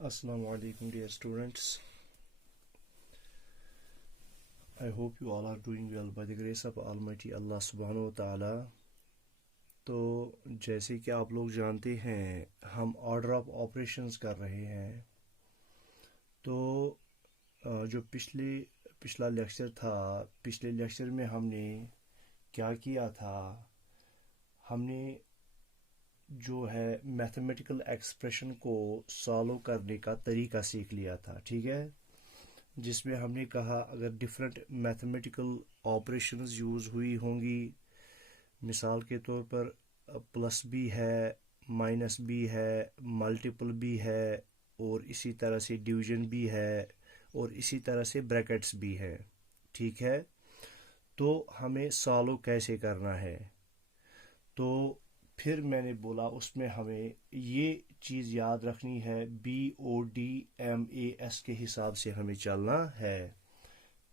Assalamu alaikum, dear students. I hope you all are doing well by the grace of Almighty Allah subhanahu wa ta'ala. तो जैसे कि आप लोग जानते हैं हम ऑर्डर ऑफ ऑपरेशंस कर रहे हैं। तो जो पिछला लेक्चर था, पिछले लेक्चर में हमने क्या किया था, हमने जो है मैथमेटिकल एक्सप्रेशन को सॉल्व करने का तरीका सीख लिया था, ठीक है। जिसमें हमने कहा अगर डिफरेंट मैथमेटिकल ऑपरेशंस यूज़ हुई होंगी, मिसाल के तौर पर प्लस भी है, माइनस भी है, मल्टीपल भी है, और इसी तरह से डिवीजन भी है, और इसी तरह से ब्रैकेट्स भी है, ठीक है। तो हमें सॉल्व कैसे करना है, तो फिर मैंने बोला उसमें हमें ये चीज़ याद रखनी है, BODMAS के हिसाब से हमें चलना है।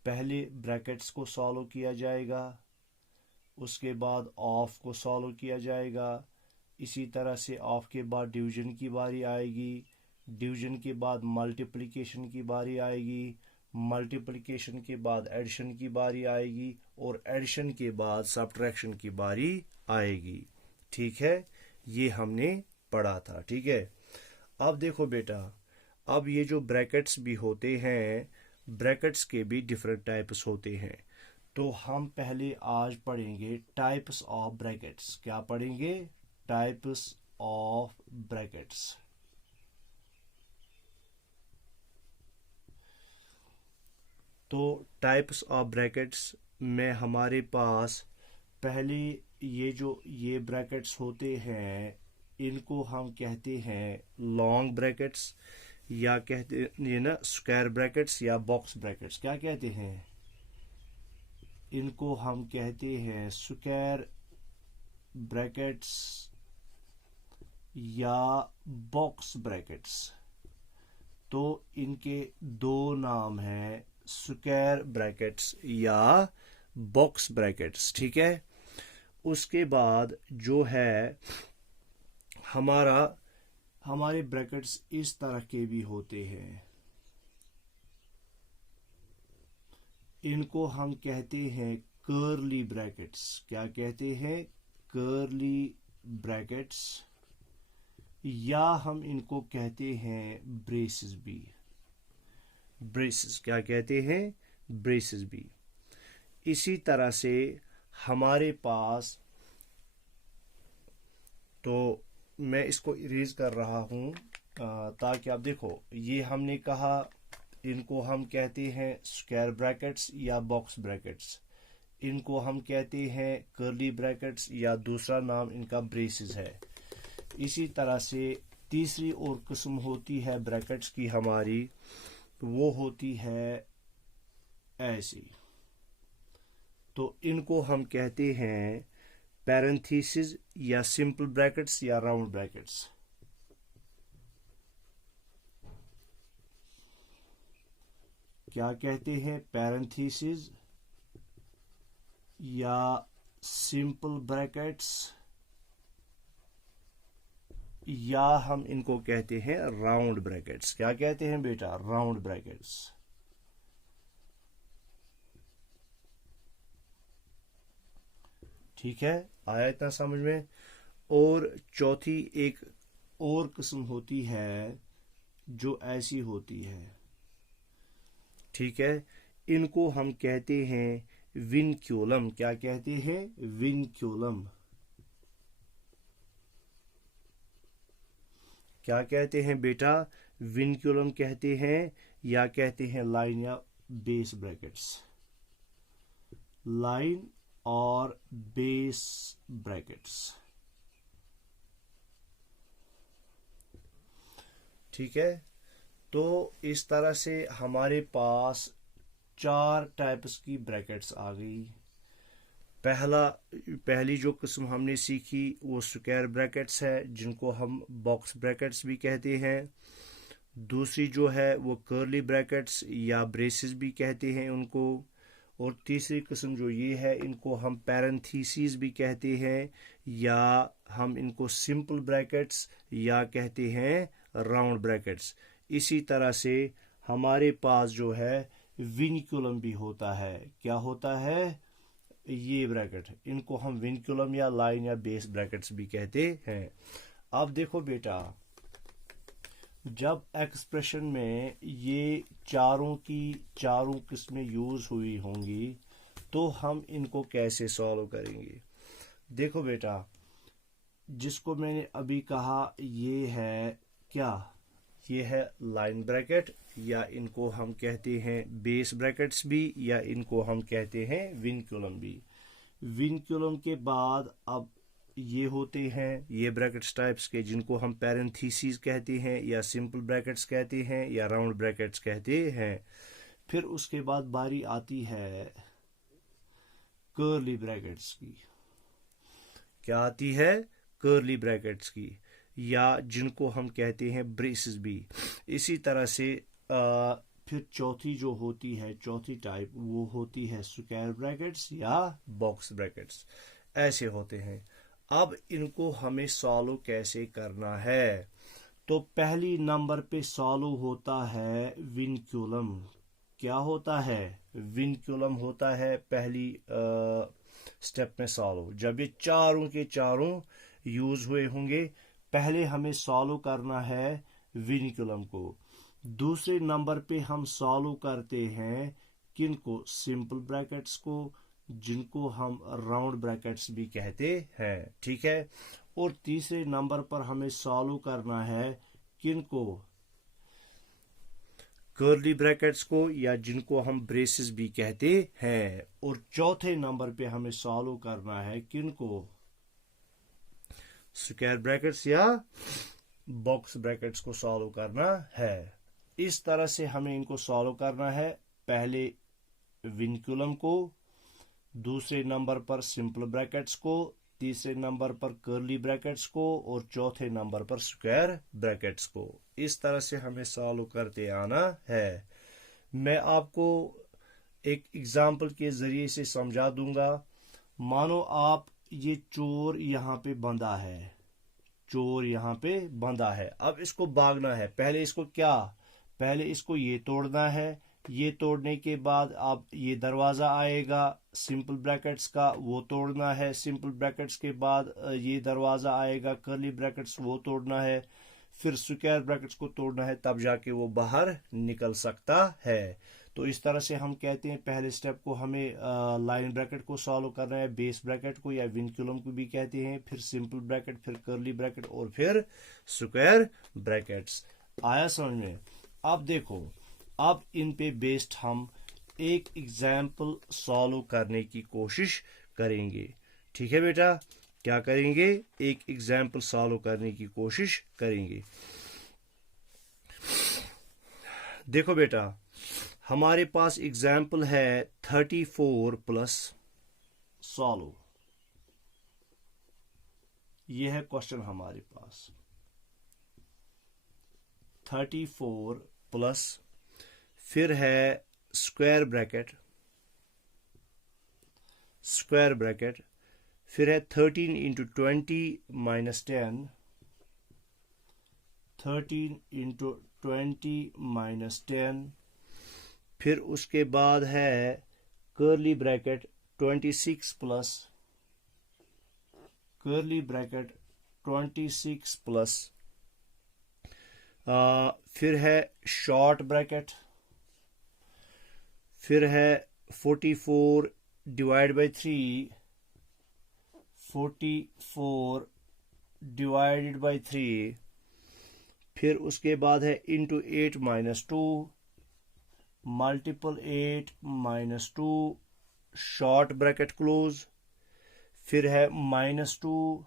पहले ब्रैकेट्स को सॉल्व किया जाएगा, उसके बाद ऑफ को सॉल्व किया जाएगा, इसी तरह से ऑफ के बाद डिवीजन की बारी आएगी, डिवीजन के बाद मल्टीप्लिकेशन की बारी आएगी, मल्टीप्लिकेशन के बाद एडिशन की बारी आएगी, और एडिशन के बाद सब्ट्रैक्शन की बारी आएगी, ठीक है। ये हमने पढ़ा था, ठीक है। अब देखो बेटा, अब ये जो ब्रैकेट्स भी होते हैं, ब्रैकेट्स के भी डिफरेंट टाइप्स होते हैं। तो हम पहले आज पढ़ेंगे टाइप्स ऑफ ब्रैकेट्स। क्या पढ़ेंगे? Types of brackets. तो टाइप्स ऑफ ब्रैकेट्स में हमारे पास पहले ये ब्रैकेट्स होते हैं, इनको हम कहते हैं लॉन्ग ब्रैकेट्स, या कहते हैं ना स्क्वायर ब्रैकेट्स या बॉक्स ब्रैकेट्स। क्या कहते हैं? इनको हम कहते हैं स्क्वायर ब्रैकेट्स या बॉक्स ब्रैकेट्स। तो इनके दो नाम हैं, स्क्वायर ब्रैकेट्स या बॉक्स ब्रैकेट्स, ठीक है। उसके बाद जो है हमारे ब्रैकेट्स इस तरह के भी होते हैं, इनको हम कहते हैं कर्ली ब्रैकेट्स। क्या कहते हैं? कर्ली ब्रैकेट्स, या हम इनको कहते हैं ब्रेसेस भी। ब्रेसेस क्या कहते हैं? ब्रेसेस भी। इसी तरह से हमारे पास, तो मैं इसको इरेज कर रहा हूँ ताकि आप देखो, ये हमने कहा इनको हम कहते हैं स्क्वायर ब्रैकेट्स या बॉक्स ब्रैकेट्स, इनको हम कहते हैं कर्ली ब्रैकेट्स, या दूसरा नाम इनका ब्रेसेस है। इसी तरह से तीसरी और किस्म होती है ब्रैकेट्स की हमारी, वो होती है ऐसी। तो इनको हम कहते हैं पैरेंथेसिस या सिंपल ब्रैकेट्स या राउंड ब्रैकेट्स। क्या कहते हैं? पैरेंथेसिस या सिंपल ब्रैकेट्स, या हम इनको कहते हैं राउंड ब्रैकेट्स। क्या कहते हैं बेटा? Round brackets. ठीक है, आया इतना समझ में। और चौथी एक और किस्म होती है जो ऐसी होती है, ठीक है। इनको हम कहते हैं विनक्यूलम। क्या कहते हैं? विनक्यूलम। क्या कहते हैं बेटा? विनक्यूलम कहते हैं, या कहते हैं लाइन या बेस ब्रैकेट्स। लाइन और बेस ब्रैकेट्स, ठीक है। तो इस तरह से हमारे पास 4 टाइप्स की ब्रैकेट्स आ गई। पहली जो किस्म हमने सीखी वो स्क्वायर ब्रैकेट्स है, जिनको हम बॉक्स ब्रैकेट्स भी कहते हैं। दूसरी जो है वो कर्ली ब्रैकेट्स या ब्रेसेस भी कहते हैं उनको। और तीसरी किस्म जो ये है, इनको हम पैरेंथेसिस भी कहते हैं, या हम इनको सिंपल ब्रैकेट्स या कहते हैं राउंड ब्रैकेट्स। इसी तरह से हमारे पास जो है विनक्यूलम भी होता है। क्या होता है? ये ब्रैकेट, इनको हम विनक्यूलम या लाइन या बेस ब्रैकेट्स भी कहते हैं। अब देखो बेटा, जब एक्सप्रेशन में ये चारों की चारों किस्में यूज हुई होंगी तो हम इनको कैसे सॉल्व करेंगे? देखो बेटा, जिसको मैंने अभी कहा ये है क्या? ये है लाइन ब्रैकेट, या इनको हम कहते हैं बेस ब्रैकेट्स भी, या इनको हम कहते हैं विनक्यूलम भी। विनक्यूलम के बाद अब ये होते हैं ये ब्रैकेट्स टाइप्स के, जिनको हम पैरेंथेसिस कहते हैं, या सिंपल ब्रैकेट्स कहते हैं, या राउंड ब्रैकेट्स कहते हैं। फिर उसके बाद बारी आती है कर्ली ब्रैकेट्स की। क्या आती है? कर्ली ब्रैकेट्स की, या जिनको हम कहते हैं ब्रेसेस भी। इसी तरह से फिर चौथी जो होती है, चौथी टाइप, वो होती है स्क्वायर ब्रैकेट्स या बॉक्स ब्रैकेट्स। ऐसे होते हैं। अब इनको हमें सॉल्व कैसे करना है? तो पहली नंबर पे सॉल्व होता है विनक्यूलम। क्या होता है? विनक्यूलम होता है पहली स्टेप में सॉल्व। जब ये चारों के चारों यूज हुए होंगे, पहले हमें सॉल्व करना है विनक्यूलम को। दूसरे नंबर पे हम सॉल्व करते हैं किनको? सिंपल ब्रैकेट्स को, जिनको हम राउंड ब्रैकेट्स भी कहते हैं। ठीक है। और तीसरे नंबर पर हमें सॉल्व करना है किनको? कर्ली ब्रैकेट्स को, या जिनको हम ब्रेसेस भी कहते हैं। और चौथे नंबर पे हमें सॉल्व करना है किनको? स्क्वायर ब्रैकेट्स या बॉक्स ब्रैकेट्स को सॉल्व करना है। इस तरह से हमें इनको सॉल्व करना है। पहले विनक्यूलम को, दूसरे नंबर पर सिंपल ब्रैकेट्स को, तीसरे नंबर पर कर्ली ब्रैकेट्स को, और चौथे नंबर पर स्क्वायर ब्रैकेट्स को। इस तरह से हमें सॉल्व करते आना है। मैं आपको एक एग्जाम्पल के जरिए से समझा दूंगा। मानो आप ये चोर यहाँ पे बंधा है, चोर यहाँ पे बंधा है। अब इसको भागना है। पहले इसको क्या? पहले इसको ये तोड़ना है। ये तोड़ने के बाद अब ये दरवाजा आएगा सिंपल ब्रैकेट्स का, वो तोड़ना है। सिंपल ब्रैकेट्स के बाद ये दरवाजा आएगा कर्ली ब्रैकेट्स, वो तोड़ना है। फिर स्क्वायर ब्रैकेट्स को तोड़ना है, तब जाके वो बाहर निकल सकता है। तो इस तरह से हम कहते हैं पहले स्टेप को हमें लाइन ब्रैकेट को सॉल्व करना है, बेस ब्रैकेट को या विनक्यूलम को भी कहते हैं, फिर सिंपल ब्रैकेट, फिर कर्ली ब्रैकेट, और फिर स्क्वायर ब्रैकेट्स। आया समझ में? अब देखो, अब इन पे बेस्ड हम एक एग्जाम्पल सॉल्व करने की कोशिश करेंगे। ठीक है बेटा? क्या करेंगे? एक एग्जाम्पल सॉल्व करने की कोशिश करेंगे। देखो बेटा, हमारे पास एग्जाम्पल है 34 प्लस सॉल्व। यह है क्वेश्चन हमारे पास। 34 प्लस, फिर है स्क्वायर ब्रैकेट, स्क्वायर ब्रैकेट, फिर है 13 इंटू 20 माइनस 10, 13 इंटू 20 माइनस 10, फिर उसके बाद है curly bracket 26 plus, curly bracket 26 plus, फिर है शॉर्ट ब्रैकेट, फिर है 44 डिवाइड बाई 3, 44 डिवाइडेड बाई 3, फिर उसके बाद है into 8 minus 2, multiple 8 minus 2, short bracket close, फिर है minus 2,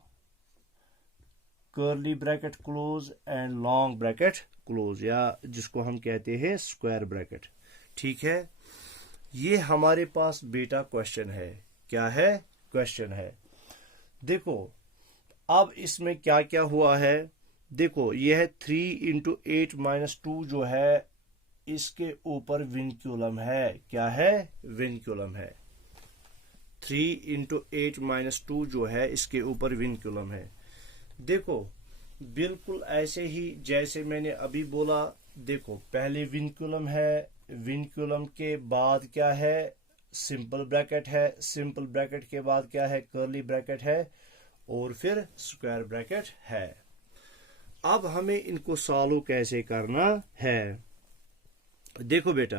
curly bracket close, and long bracket close, या जिसको हम कहते हैं स्क्वायर ब्रैकेट। ठीक है। ये हमारे पास बेटा क्वेश्चन है। क्या है? क्वेश्चन है। देखो अब इसमें क्या क्या हुआ है। देखो ये है 3 इंटू 8 माइनस 2 जो है, इसके ऊपर विनक्यूलम है। क्या है? विनक्यूलम है। 3 इंटू 8 माइनस 2 जो है, इसके ऊपर विनक्यूलम है। देखो बिल्कुल ऐसे ही जैसे मैंने अभी बोला। देखो पहले विनक्यूलम है, विनक्यूलम के बाद क्या है, सिंपल ब्रैकेट है, सिंपल ब्रैकेट के बाद क्या है, कर्ली ब्रैकेट है, और फिर स्क्वायर ब्रैकेट है। अब हमें इनको सॉल्व कैसे करना है। देखो बेटा,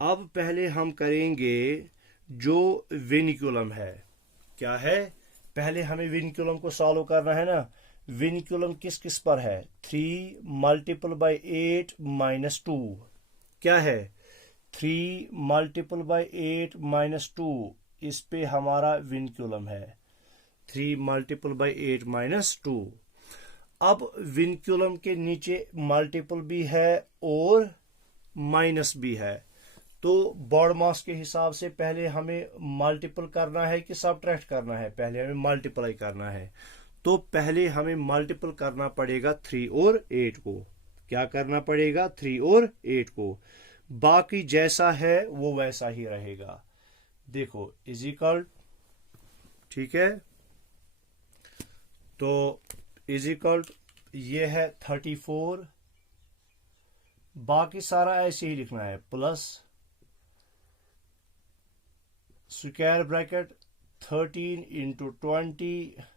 अब पहले हम करेंगे जो विनक्यूलम है। क्या है, पहले हमें विनक्यूलम को सॉल्व करना है ना। विनक्यूलम किस किस पर है, 3 मल्टीपल बाई 8 माइनस 2। क्या है, 3 मल्टीपल बाई 8 माइनस 2, इस पे हमारा विनक्यूलम है 3 मल्टीपल बाई 8 माइनस 2। अब विनक्यूलम के नीचे मल्टीपल भी है और माइनस भी है, तो बॉड मास के हिसाब से पहले हमें मल्टीपल करना है कि सबट्रैक्ट करना है, पहले हमें मल्टीप्लाई करना है। तो पहले हमें मल्टीपल करना पड़ेगा 3 और 8 को। क्या करना पड़ेगा, 3 और 8 को। बाकी जैसा है वो वैसा ही रहेगा। देखो इजिकल, ठीक है, तो इजिकल ये है 34, बाकी सारा ऐसे ही लिखना है, plus square bracket 13 into 20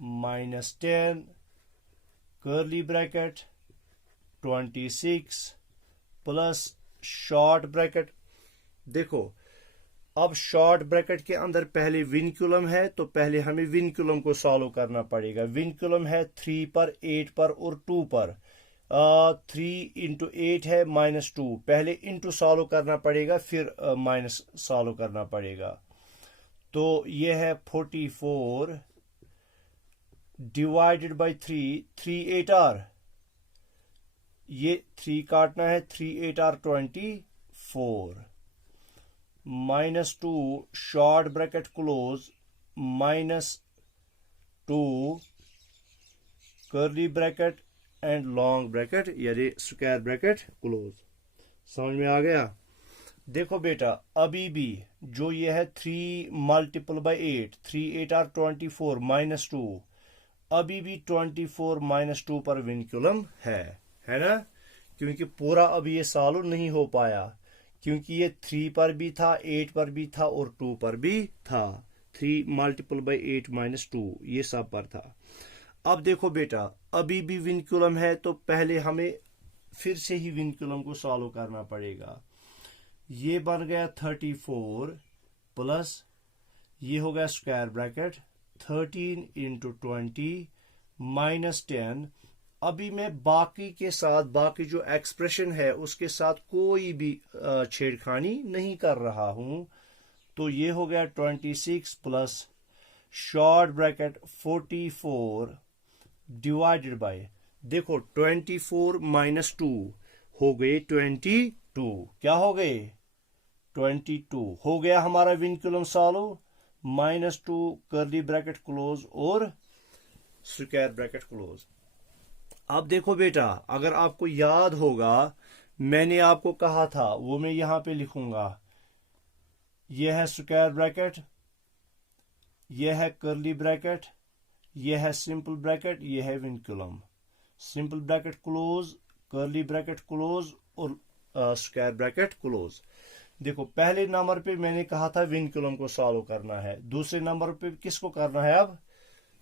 minus 10 curly bracket 26 plus short bracket. देखो अब शॉर्ट ब्रैकेट के अंदर पहले विनक्यूलम है, तो पहले हमें विनक्यूलम को सॉल्व करना पड़ेगा। विनक्यूलम है 3 पर, 8 पर और 2 पर। 3 इंटू 8 है माइनस 2, पहले इंटू सॉल्व करना पड़ेगा, फिर माइनस सॉल्व करना पड़ेगा। तो ये है 44 डिवाइडेड बाई 3, 3 8 आर, ये 3 काटना है, 3 8 R 24 minus 2 short bracket close minus 2 curly bracket and long bracket यानी स्क्वायर ब्रैकेट क्लोज। समझ में आ गया। देखो बेटा अभी भी जो ये है 3 मल्टीपल बाई 8, 3 8 आर 24 माइनस 2, अभी भी 24 माइनस 2 पर विनक्यूलम है ना, क्योंकि पूरा अभी ये सॉल्व नहीं हो पाया, क्योंकि ये 3 पर भी था, 8 पर भी था और 2 पर भी था। 3 मल्टीपल बाई 8 माइनस 2 ये सब पर था। अब देखो बेटा अभी भी विनक्यूलम है, तो पहले हमें फिर से ही विनक्यूलम को सॉल्व करना पड़ेगा। ये बन गया 34 प्लस ये हो गया स्क्वायर ब्रैकेट 13 इंटू 20 माइनस 10। अभी मैं बाकी के साथ, बाकी जो एक्सप्रेशन है उसके साथ कोई भी छेड़खानी नहीं कर रहा हूं। तो ये हो गया 26 plus short bracket 44 divided by, देखो 24 माइनस 2 हो गए 22। क्या हो गए, 22 हो गया हमारा vinculum solve. Minus 2 curly bracket close और स्क्वायर ब्रैकेट क्लोज। अब देखो बेटा अगर आपको याद होगा मैंने आपको कहा था, वो मैं यहां पे लिखूंगा, यह है स्क्वायर ब्रैकेट, यह है कर्ली ब्रैकेट, यह है सिंपल ब्रैकेट, यह है vinculum. Simple bracket close, curly bracket close और स्क्वायर ब्रैकेट क्लोज। देखो पहले नंबर पे मैंने कहा था विनक्यूलम को सॉल्व करना है, दूसरे नंबर पे किसको करना है, अब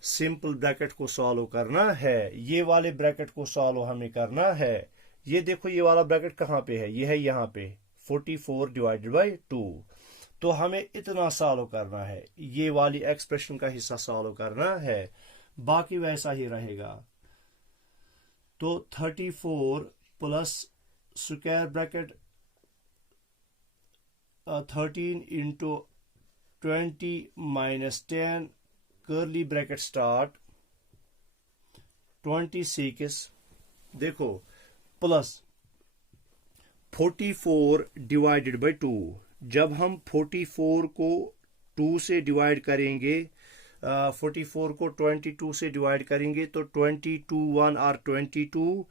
सिंपल ब्रैकेट को सॉल्व करना है। ये वाले ब्रैकेट को सॉल्व हमें करना है। ये देखो ये वाला ब्रैकेट कहां पे है, ये है यहां पे 44 डिवाइडेड बाई 2। तो हमें इतना सॉल्व करना है, ये वाली एक्सप्रेशन का हिस्सा सॉल्व करना है, बाकी वैसा ही रहेगा। तो 34 plus square bracket 13 into 20 minus 10 curly bracket start 26, देखो प्लस 44 डिवाइडेड बाई 2। जब हम 44 को 2 से डिवाइड करेंगे, 44 को 22 से डिवाइड करेंगे तो 22 1 आर 22,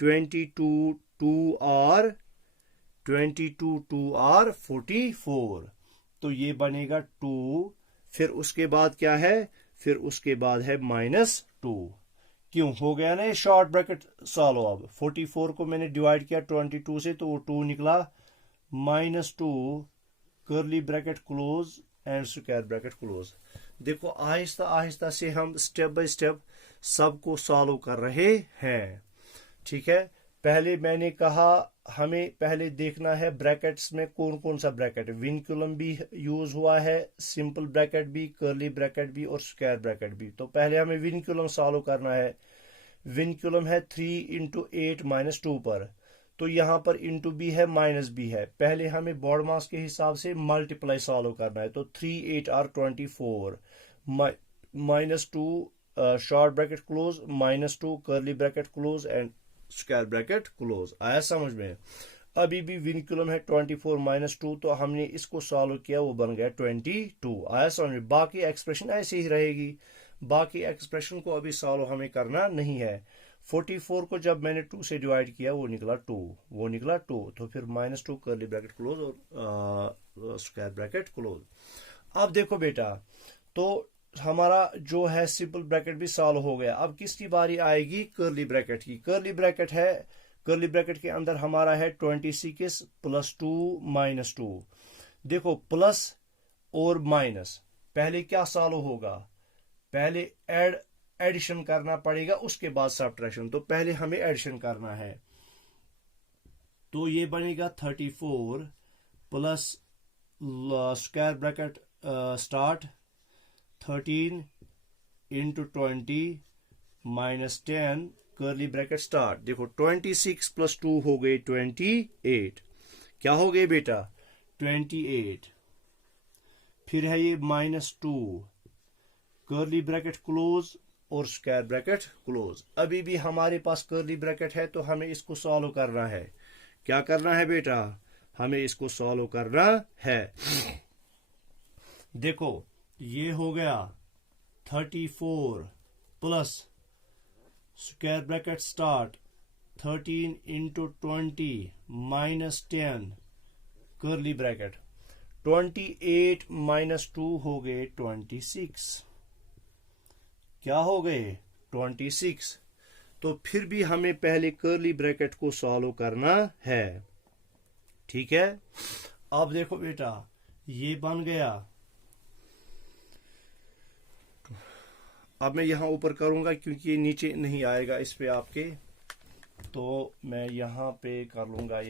22 2 आर 22 2 आर 44। तो ये बनेगा 2, फिर उसके बाद क्या है, फिर उसके बाद है माइनस 2। क्यों हो गया ना ये शॉर्ट ब्रैकेट सॉल्व। अब 44 को मैंने डिवाइड किया 22 से तो वो 2 निकला, -2 curly bracket close and square bracket close. देखो आहिस्ता आहिस्ता से हम स्टेप बाय स्टेप सबको सॉल्व कर रहे हैं। ठीक है, पहले मैंने कहा हमें पहले देखना है ब्रैकेट्स में कौन कौन सा ब्रैकेट, विनकुलम भी यूज हुआ है, सिंपल ब्रैकेट भी, कर्ली ब्रैकेट भी और स्क्वायर ब्रैकेट भी। तो पहले हमें विनकुलम सॉल्व करना है। विनकुलम है 3 × 8 - 2 पर, तो यहाँ पर इंटू भी है माइनस भी है। पहले हमें बॉड मास के हिसाब से मल्टीप्लाई सॉल्व करना है। तो 3 8 are 24 -2 short bracket close -2 curly bracket close and square bracket close. आया समझ में? अभी भी विनकुलम है 24 - 2, तो हमने इसको सॉल्व किया, वो बन गया 22। आया समझ में? बाकी एक्सप्रेशन ऐसे ही रहेगी। बाकी एक्सप्रेशन को अभी सॉल्व हमें करना नहीं है। 44 को जब मैंने 2 से डिवाइड किया वो निकला 2, तो फिर -2 कर्ली ब्रैकेट क्लोज और स्क्वायर ब्रैकेट क्लोज। अब देखो बेटा, तो हमारा जो है सिंपल ब्रैकेट भी सॉल्व हो गया। अब किसकी बारी आएगी? कर्ली ब्रैकेट की। कर्ली ब्रैकेट है, कर्ली ब्रैकेट के अंदर हमारा है 26 + 2 - 2। देखो प्लस और माइनस, पहले क्या सॉल्व होगा? पहले एडिशन करना पड़ेगा, उसके बाद सब्ट्रैक्शन। तो पहले हमें एडिशन करना है, तो ये बनेगा 34 plus square bracket start 13 × 20 - 10 curly bracket start. देखो 26 + 2 हो गए 28। क्या हो गए बेटा? 28। फिर है ये -2 कर्ली ब्रैकेट क्लोज और स्क्वायर ब्रैकेट क्लोज। अभी भी हमारे पास कर्ली ब्रैकेट है, तो हमें इसको सॉल्व करना है। क्या करना है बेटा? हमें इसको सॉल्व करना है। देखो ये हो गया 34 plus square bracket start 13 × 20 - 10 curly bracket. 28 - 2 हो गए 26। क्या हो गए? 26। तो फिर भी हमें पहले कर्ली ब्रैकेट को सॉल्व करना है। ठीक है, अब देखो बेटा, ये बन गया। अब मैं यहां ऊपर करूंगा क्योंकि ये नीचे नहीं आएगा इस पे आपके, तो मैं यहां पे कर लूंगा।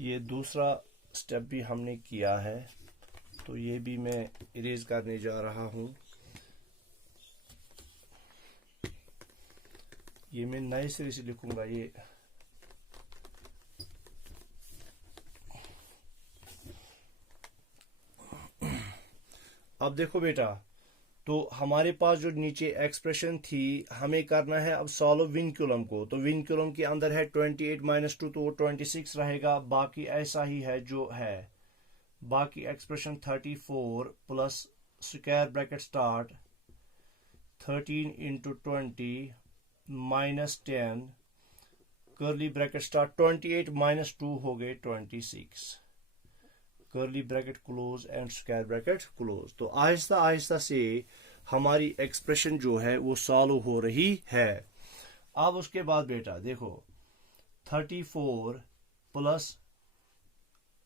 ये दूसरा स्टेप भी हमने किया है, तो ये भी मैं इरेज करने जा रहा हूं। ये मैं नए सिरे से लिखूंगा। ये अब देखो बेटा, तो हमारे पास जो नीचे एक्सप्रेशन थी, हमें करना है अब सॉल्व विनकुलम को। तो विनकुलम के अंदर है 28 - 2, तो वो 26 रहेगा। बाकी ऐसा ही है जो है। बाकी expression 34 plus square bracket start 13 × 20 - 10 curly bracket start 28 - 2 हो गए 26 curly bracket close and square bracket close. तो आहिस्ता आहिस्ता से हमारी एक्सप्रेशन जो है वो सॉल्व हो रही है। अब उसके बाद बेटा देखो 34 plus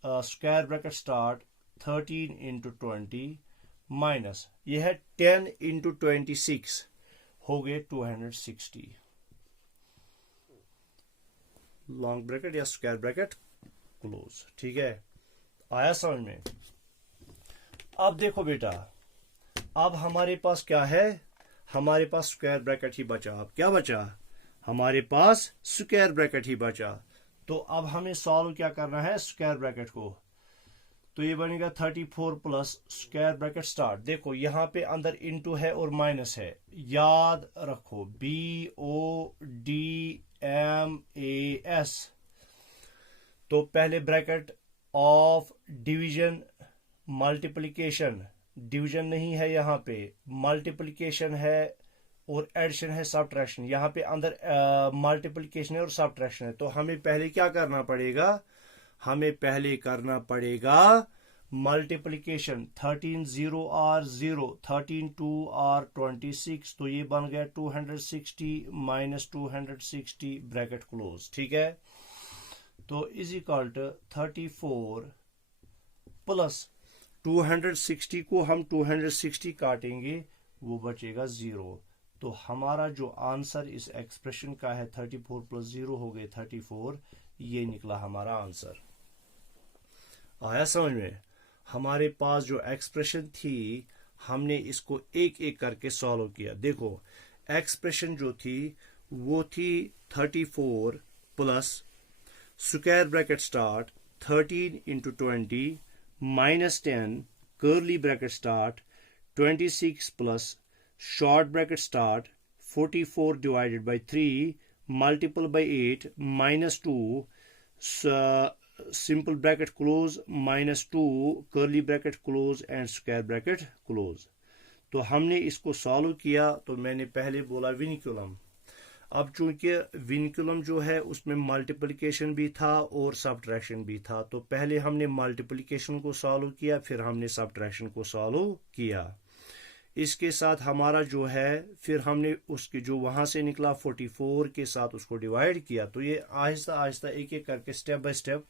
square bracket start 13 × 20 minus ये है 10 × 26 हो गए 260 लॉन्ग ब्रैकेट या स्क्वायर ब्रैकेट क्लोज। ठीक है, आया समझ में? अब देखो बेटा, अब हमारे पास क्या है? हमारे पास स्क्वायर ब्रैकेट ही बचा। अब क्या बचा? हमारे पास स्क्वायर ब्रैकेट ही बचा। तो अब हमें सॉल्व क्या करना है स्क्वायर ब्रैकेट को। तो ये बनेगा 34 प्लस स्क्वायर ब्रैकेट स्टार्ट। देखो यहाँ पे अंदर इनटू है और माइनस है, याद रखो BODMAS। तो पहले bracket of division multiplication, division नहीं है यहाँ पे, मल्टीप्लिकेशन है और एडिशन है सब्ट्रैक्शन। यहाँ पे अंदर मल्टीप्लिकेशन है और सब्ट्रैक्शन है। तो हमें पहले क्या करना पड़ेगा? हमें पहले करना पड़ेगा मल्टीप्लिकेशन 13 0 आर 0, 13 2 आर 26, तो ये बन गया 260 माइनस 260 ब्रैकेट क्लोज। ठीक है, तो इज इक्वल टू 34 प्लस 260 को हम 260 काटेंगे, वो बचेगा 0। तो हमारा जो आंसर इस एक्सप्रेशन का है 34 प्लस 0 हो गए 34, ये निकला हमारा आंसर। आया समझ में? हमारे पास जो एक्सप्रेशन थी हमने इसको एक एक करके सॉल्व किया। देखो एक्सप्रेशन जो थी वो थी 34 plus square bracket start 13 into 20 minus 10 curly bracket start 26 plus short bracket start 44 divided by 3 multiple by 8 minus 2 simple bracket close minus 2 curly bracket close and square bracket close। तो हमने इसको solve किया तो मैंने पहले बोला विनिकुलम। अब चूंकि विनिकुलम जो है उसमें मल्टीप्लिकेशन भी था और सब्ट्रैक्शन भी था, तो पहले हमने मल्टीप्लिकेशन को सॉल्व किया फिर हमने सब्ट्रैक्शन को सॉल्व किया। इसके साथ हमारा जो है फिर हमने उसके जो वहां से निकला 44 के साथ उसको डिवाइड किया। तो ये आहिस्ता आहिस्ता एक एक करके स्टेप बाय स्टेप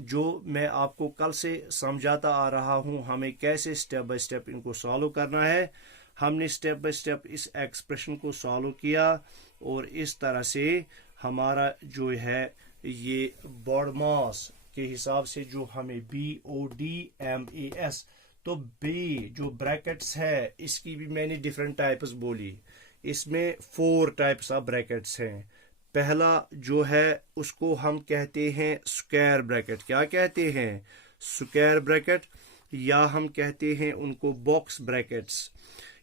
जो मैं आपको कल से समझाता आ रहा हूं हमें कैसे स्टेप बाय स्टेप इनको सॉल्व करना है, हमने स्टेप बाय स्टेप इस एक्सप्रेशन को सॉल्व किया और इस तरह से हमारा जो है ये बॉड मास के हिसाब से जो हमें BODMAS, तो बी जो ब्रैकेट्स है इसकी भी मैंने डिफरेंट टाइप्स बोली। इसमें 4 टाइप्स ऑफ ब्रैकेट्स हैं। पहला जो है उसको हम कहते हैं स्क्वायर ब्रैकेट। क्या कहते हैं? स्क्वायर ब्रैकेट, या हम कहते हैं उनको बॉक्स ब्रैकेट्स।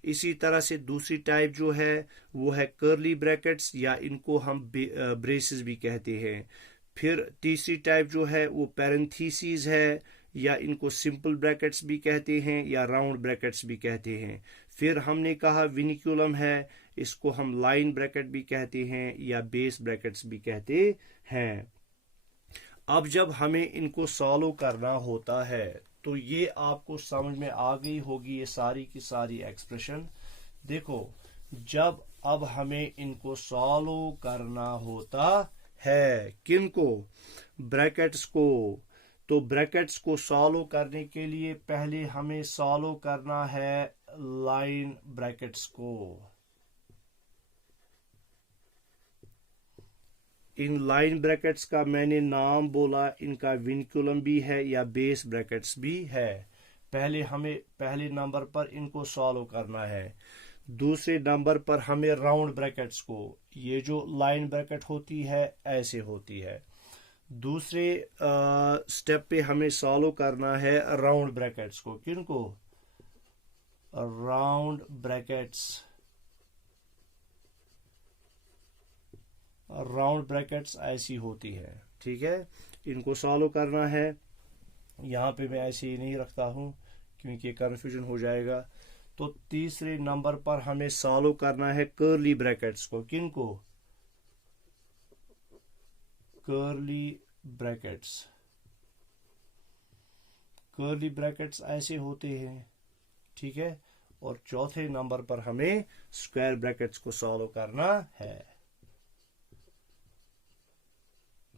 इसी तरह से दूसरी टाइप जो है वो है कर्ली ब्रैकेट्स, या इनको हम ब्रेसेस भी कहते हैं। फिर तीसरी टाइप जो है वो पैरेंथेसिस है, या इनको सिंपल ब्रैकेट्स भी कहते हैं या राउंड ब्रैकेट्स भी कहते हैं। फिर हमने कहा विनिकुलम है, इसको हम लाइन ब्रैकेट भी कहते हैं या बेस ब्रैकेट्स भी कहते हैं। अब जब हमें इनको सॉल्व करना होता है तो ये आपको समझ में आ गई होगी ये सारी की सारी एक्सप्रेशन। देखो जब अब हमें इनको सॉल्व करना होता है, किनको? ब्रैकेट्स को। तो ब्रैकेट्स को सॉल्व करने के लिए पहले हमें सॉल्व करना है लाइन ब्रैकेट्स को। इन लाइन ब्रैकेट्स का मैंने नाम बोला, इनका विनिकुलम भी है या बेस ब्रैकेट्स भी है। पहले नंबर पर इनको सॉल्व करना है। दूसरे नंबर पर हमें राउंड ब्रैकेट्स को, ये जो लाइन ब्रैकेट होती है ऐसे होती है। दूसरे स्टेप पे हमें सॉल्व करना है राउंड ब्रैकेट्स को। किनको? Round brackets. राउंड ब्रैकेट्स ऐसी होती है, ठीक है, इनको सॉल्व करना है। यहाँ पे मैं ऐसे ही नहीं रखता हूँ क्योंकि कंफ्यूजन हो जाएगा। तो तीसरे नंबर पर हमें सॉल्व करना है कर्ली ब्रैकेट्स को। किनको? Curly brackets. कर्ली ब्रैकेट्स ऐसे होते हैं, ठीक है। और चौथे नंबर पर हमें स्क्वायर ब्रैकेट्स को सॉल्व करना है।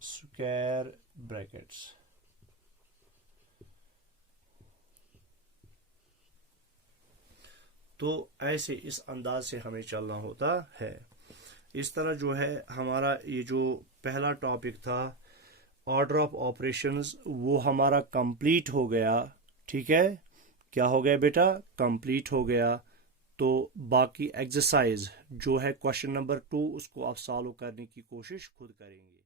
Square brackets. तो ऐसे इस अंदाज से हमें चलना होता है। इस तरह जो है हमारा ये जो पहला टॉपिक था ऑर्डर ऑफ ऑपरेशंस वो हमारा कंप्लीट हो गया, ठीक है। क्या हो गया बेटा? कंप्लीट हो गया। तो बाकी एक्सरसाइज जो है क्वेश्चन नंबर 2 उसको आप सॉल्व करने की कोशिश खुद करेंगे।